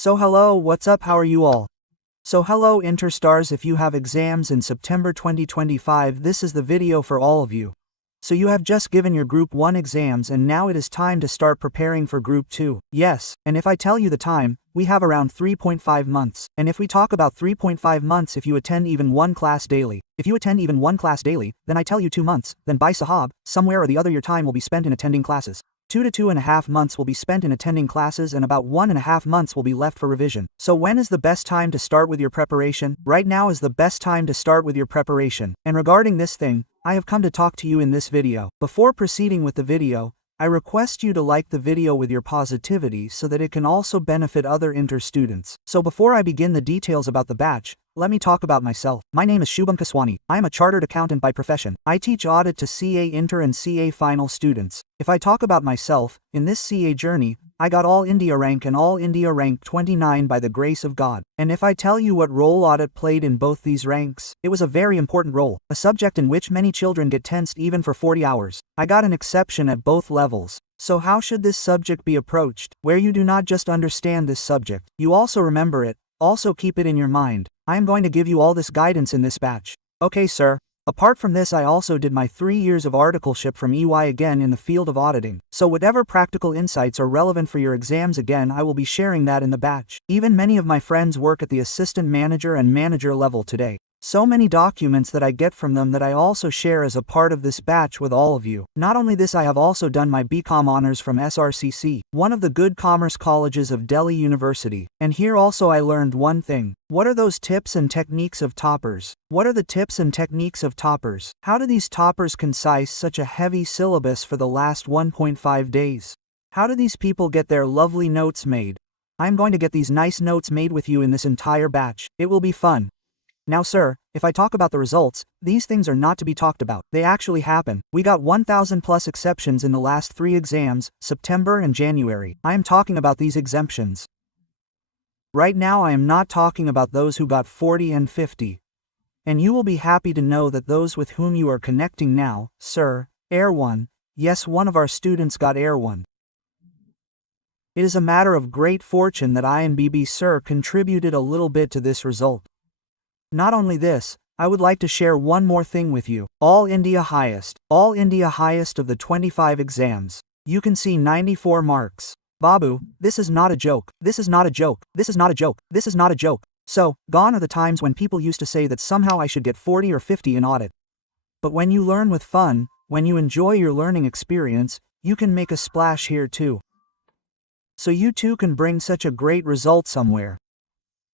So hello, what's up, how are you all? So hello Interstars, if you have exams in September 2025, this is the video for all of you. So you have just given your Group 1 exams and now it is time to start preparing for Group 2. Yes, and if I tell you the time, we have around 3.5 months. And if we talk about 3.5 months, if you attend even one class daily, then I tell you 2 months, then by Sahab, somewhere or the other your time will be spent in attending classes. 2 to 2.5 months will be spent in attending classes and about 1.5 months will be left for revision. So when is the best time to start with your preparation? Right now is the best time to start with your preparation. And regarding this thing, I have come to talk to you in this video. Before proceeding with the video, I request you to like the video with your positivity so that it can also benefit other Inter students. So before I begin the details about the batch, let me talk about myself. My name is Shubham Keswani. I am a chartered accountant by profession. I teach audit to CA Inter and CA Final students. If I talk about myself, in this CA journey, I got All India rank and All India rank 29 by the grace of God. And if I tell you what role audit played in both these ranks, it was a very important role, a subject in which many children get tensed even for 40 hours. I got an exception at both levels. So how should this subject be approached? Where you do not just understand this subject, you also remember it, also keep it in your mind. I am going to give you all this guidance in this batch. Okay, sir. Apart from this, I also did my 3 years of articleship from EY again in the field of auditing. So whatever practical insights are relevant for your exams again, I will be sharing that in the batch. Even many of my friends work at the assistant manager and manager level today. So many documents that I get from them that I also share as a part of this batch with all of you. Not only this, I have also done my BCom honors from SRCC, one of the good commerce colleges of Delhi University. And here also I learned one thing. What are those tips and techniques of toppers? What are the tips and techniques of toppers? How do these toppers concise such a heavy syllabus for the last 1.5 days? How do these people get their lovely notes made? I'm going to get these nice notes made with you in this entire batch. It will be fun. Now sir, if I talk about the results, these things are not to be talked about. They actually happen. We got 1,000 plus exceptions in the last 3 exams, September and January. I am talking about these exemptions. Right now I am not talking about those who got 40 and 50. And you will be happy to know that those with whom you are connecting now, sir, Air 1, yes, one of our students got Air 1. It is a matter of great fortune that I and BB sir contributed a little bit to this result. Not only this, I would like to share one more thing with you. All India highest of the 25 exams. You can see 94 marks. Babu, this is not a joke. This is not a joke. This is not a joke. This is not a joke. So, gone are the times when people used to say that somehow I should get 40 or 50 in audit. But when you learn with fun, when you enjoy your learning experience, you can make a splash here too. So you too can bring such a great result somewhere.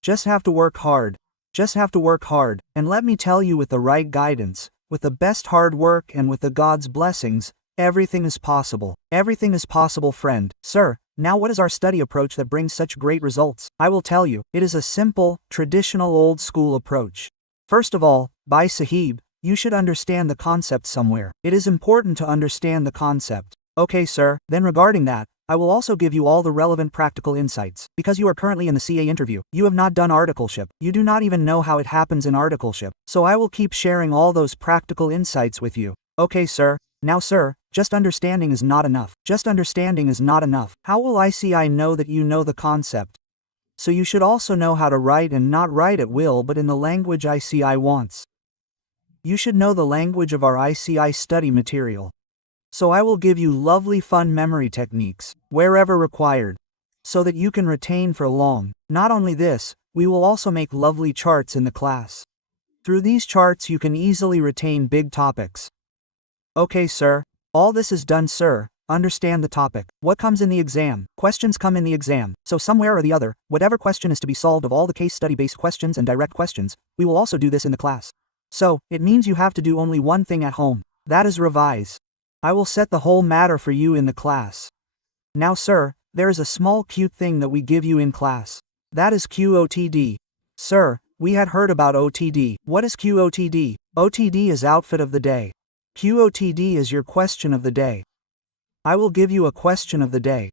Just have to work hard. Just have to work hard, and let me tell you, with the right guidance, with the best hard work and with the God's blessings, everything is possible. Everything is possible, friend. Sir, now what is our study approach that brings such great results? I will tell you, it is a simple, traditional old school approach. First of all, by Sahib, you should understand the concept somewhere. It is important to understand the concept. Okay sir, then regarding that, I will also give you all the relevant practical insights. Because you are currently in the CA interview, you have not done articleship, you do not even know how it happens in articleship, so I will keep sharing all those practical insights with you. Okay sir, now sir, just understanding is not enough. Just understanding is not enough. How will ICI know that you know the concept? So you should also know how to write, and not write at will but in the language ICI wants. You should know the language of our ICI study material. So I will give you lovely fun memory techniques, wherever required, so that you can retain for long. Not only this, we will also make lovely charts in the class. Through these charts you can easily retain big topics. Okay sir, all this is done sir, understand the topic. What comes in the exam? Questions come in the exam, so somewhere or the other, whatever question is to be solved of all the case study based questions and direct questions, we will also do this in the class. So, it means you have to do only one thing at home. That is revise. I will set the whole matter for you in the class. Now sir, there is a small cute thing that we give you in class. That is QOTD. Sir, we had heard about OTD. What is QOTD? OTD is outfit of the day. QOTD is your question of the day. I will give you a question of the day.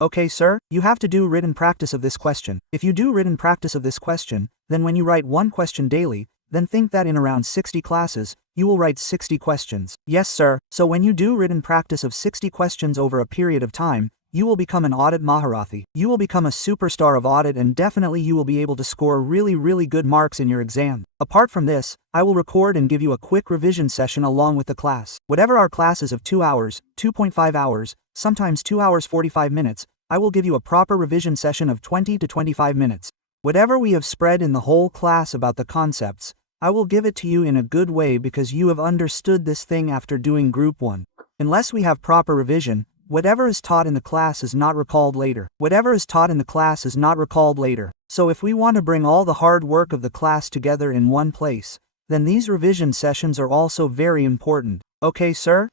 Okay sir, you have to do written practice of this question. If you do written practice of this question, then when you write one question daily, then think that in around 60 classes, you will write 60 questions. Yes sir, so when you do written practice of 60 questions over a period of time, you will become an audit Maharathi. You will become a superstar of audit, and definitely you will be able to score really good marks in your exam. Apart from this, I will record and give you a quick revision session along with the class. Whatever our class is of 2 hours, 2.5 hours, sometimes 2 hours 45 minutes, I will give you a proper revision session of 20 to 25 minutes. Whatever we have spread in the whole class about the concepts, I will give it to you in a good way because you have understood this thing after doing group 1. Unless we have proper revision, whatever is taught in the class is not recalled later. Whatever is taught in the class is not recalled later. So if we want to bring all the hard work of the class together in one place, then these revision sessions are also very important. Okay, sir?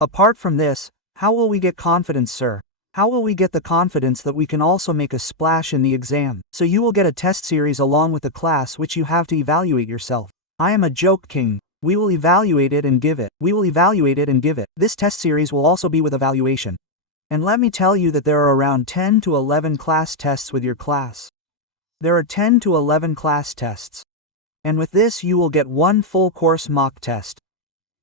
Apart from this, how will we get confidence, sir? How will we get the confidence that we can also make a splash in the exam? So you will get a test series along with the class which you have to evaluate yourself. I am a joke king. We will evaluate it and give it. We will evaluate it and give it. This test series will also be with evaluation. And let me tell you that there are around 10 to 11 class tests with your class. There are 10 to 11 class tests. And with this you will get one full course mock test.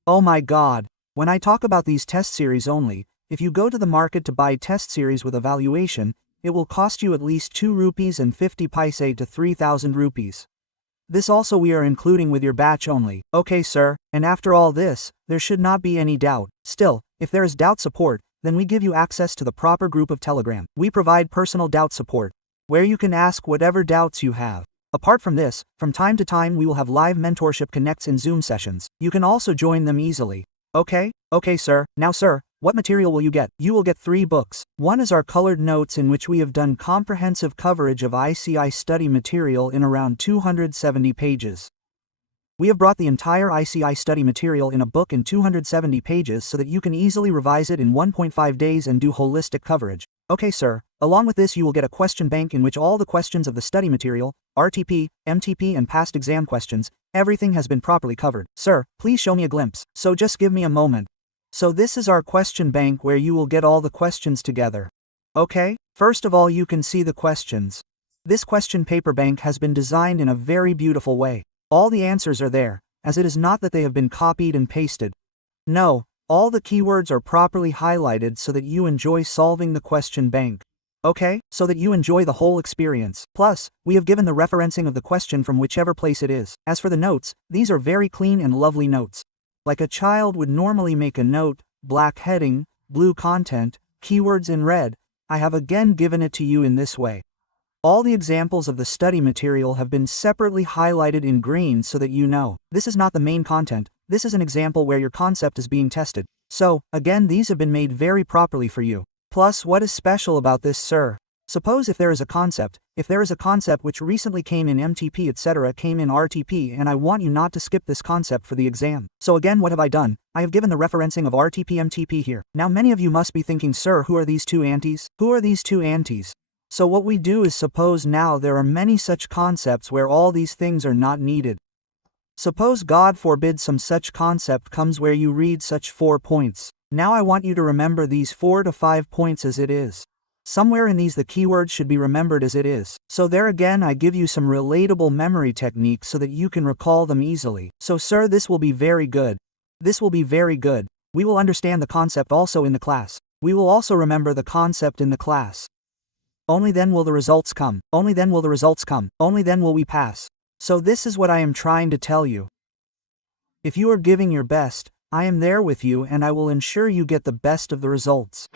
Oh my god. When I talk about these test series only, if you go to the market to buy test series with evaluation, it will cost you at least 2 rupees and 50 paise to 3,000 rupees. This also we are including with your batch only. Okay, sir, and after all this, there should not be any doubt. Still, if there is doubt support, then we give you access to the proper group of Telegram. We provide personal doubt support, where you can ask whatever doubts you have. Apart from this, from time to time we will have live mentorship connects in Zoom sessions. You can also join them easily. Okay? Okay, sir. Now, sir, what material will you get? You will get 3 books. One is our colored notes in which we have done comprehensive coverage of ICI study material in around 270 pages. We have brought the entire ICI study material in a book in 270 pages so that you can easily revise it in 1.5 days and do holistic coverage. Okay, sir. Along with this you will get a question bank in which all the questions of the study material, RTP, MTP and past exam questions, everything has been properly covered. Sir, please show me a glimpse. So just give me a moment. So this is our question bank where you will get all the questions together. Okay? First of all you can see the questions. This question paper bank has been designed in a very beautiful way. All the answers are there, as it is not that they have been copied and pasted. No, all the keywords are properly highlighted so that you enjoy solving the question bank. Okay? So that you enjoy the whole experience. Plus, we have given the referencing of the question from whichever place it is. As for the notes, these are very clean and lovely notes. Like a child would normally make a note, black heading, blue content, keywords in red, I have again given it to you in this way. All the examples of the study material have been separately highlighted in green so that you know. This is not the main content, this is an example where your concept is being tested. So, again these have been made very properly for you. Plus what is special about this, sir? Suppose if there is a concept which recently came in MTP etc. came in RTP and I want you not to skip this concept for the exam. So again what have I done? I have given the referencing of RTP MTP here. Now many of you must be thinking, sir, who are these 2 aunties? Who are these 2 aunties? So what we do is suppose now there are many such concepts where all these things are not needed. Suppose God forbid some such concept comes where you read such 4 points. Now I want you to remember these 4 to 5 points as it is. Somewhere in these the keywords should be remembered as it is. So there again I give you some relatable memory techniques so that you can recall them easily. So sir, this will be very good. This will be very good. We will understand the concept also in the class. We will also remember the concept in the class. Only then will the results come. Only then will the results come. Only then will we pass. So this is what I am trying to tell you. If you are giving your best, I am there with you and I will ensure you get the best of the results.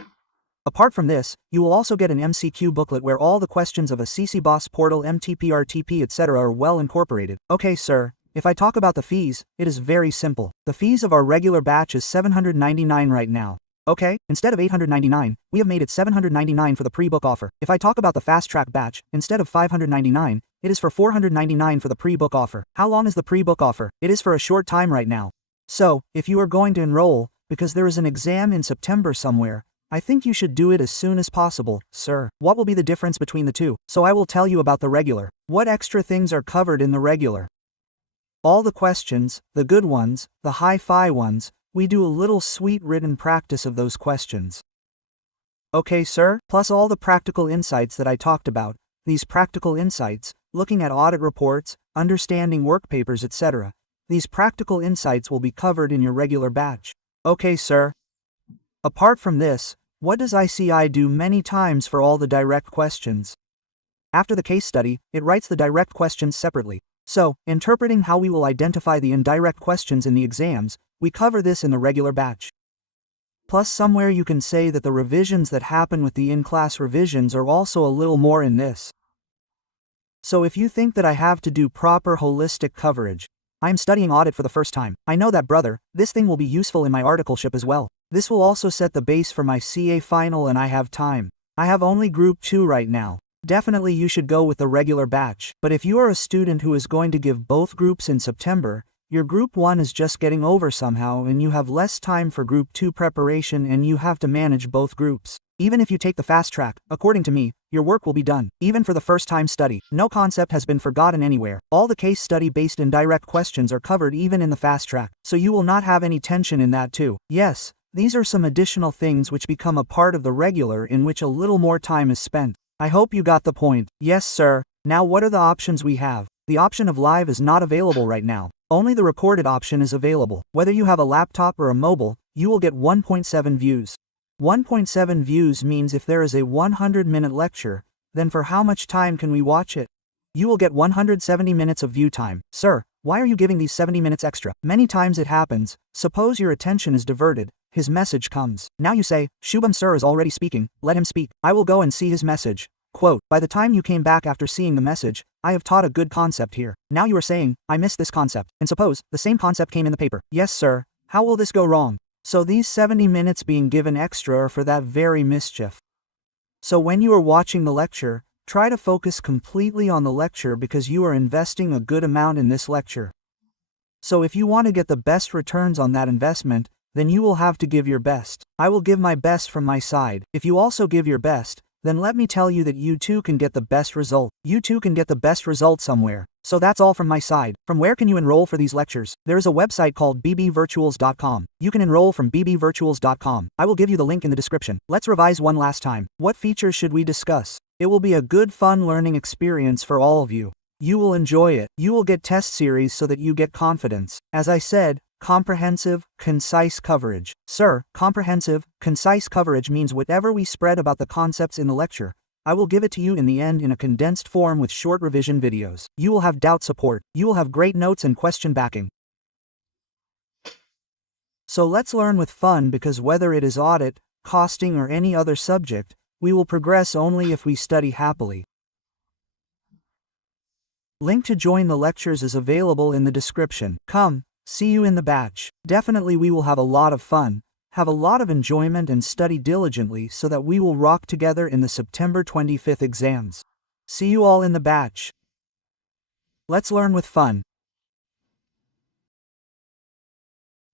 Apart from this, you will also get an MCQ booklet where all the questions of a CC Boss portal, MTP, RTP, etc. are well incorporated. Okay, sir, if I talk about the fees, it is very simple. The fees of our regular batch is 799 right now. Okay, instead of 899, we have made it 799 for the pre-book offer. If I talk about the fast track batch, instead of 599, it is for 499 for the pre-book offer. How long is the pre-book offer? It is for a short time right now. So, if you are going to enroll, because there is an exam in September somewhere, I think you should do it as soon as possible, sir. What will be the difference between the two? So I will tell you about the regular. What extra things are covered in the regular? All the questions, the good ones, the hi-fi ones, we do a little sweet written practice of those questions. Okay, sir? Plus all the practical insights that I talked about. These practical insights, looking at audit reports, understanding work papers, etc. These practical insights will be covered in your regular batch. Okay, sir? Apart from this, What does ICI do many times for all the direct questions? After the case study, it writes the direct questions separately. So, interpreting how we will identify the indirect questions in the exams, we cover this in the regular batch. Plus somewhere you can say that the revisions that happen with the in-class revisions are also a little more in this. So if you think that I have to do proper holistic coverage, I am studying audit for the first time. I know that, brother. This thing will be useful in my articleship as well. This will also set the base for my CA final, and I have time. I have only group 2 right now. Definitely you should go with the regular batch. But if you are a student who is going to give both groups in September, your group 1 is just getting over somehow and you have less time for group 2 preparation and you have to manage both groups. Even if you take the fast track, according to me, your work will be done. Even for the first time study, no concept has been forgotten anywhere. All the case study based indirect questions are covered even in the fast track, so you will not have any tension in that too. Yes, these are some additional things which become a part of the regular in which a little more time is spent. I hope you got the point. Yes sir. Now what are the options we have? The option of live is not available right now. Only the recorded option is available. Whether you have a laptop or a mobile, you will get 1.7 views. 1.7 views means if there is a 100-minute lecture, then for how much time can we watch it? You will get 170 minutes of view time. Sir, why are you giving these 70 minutes extra? Many times it happens. Suppose your attention is diverted. His message comes. Now you say, Shubham sir is already speaking, let him speak. I will go and see his message. Quote, by the time you came back after seeing the message, I have taught a good concept here. Now you are saying, I missed this concept. And suppose, the same concept came in the paper. Yes sir, how will this go wrong? So these 70 minutes being given extra are for that very mischief. So when you are watching the lecture, try to focus completely on the lecture because you are investing a good amount in this lecture. So if you want to get the best returns on that investment, then you will have to give your best. I will give my best from my side. If you also give your best, then let me tell you that you too can get the best result. You too can get the best result somewhere. So that's all from my side. From where can you enroll for these lectures? There is a website called bbvirtuals.com. You can enroll from bbvirtuals.com. I will give you the link in the description. Let's revise one last time. What features should we discuss? It will be a good fun learning experience for all of you. You will enjoy it. You will get test series so that you get confidence. As I said, comprehensive, concise coverage. Sir, comprehensive, concise coverage means whatever we spread about the concepts in the lecture, I will give it to you in the end in a condensed form with short revision videos. You will have doubt support. You will have great notes and question backing. So let's learn with fun because whether it is audit, costing or any other subject, we will progress only if we study happily. Link to join the lectures is available in the description. Come. See you in the batch. Definitely we will have a lot of fun, have a lot of enjoyment and study diligently so that we will rock together in the September 25th exams. See you all in the batch. Let's learn with fun.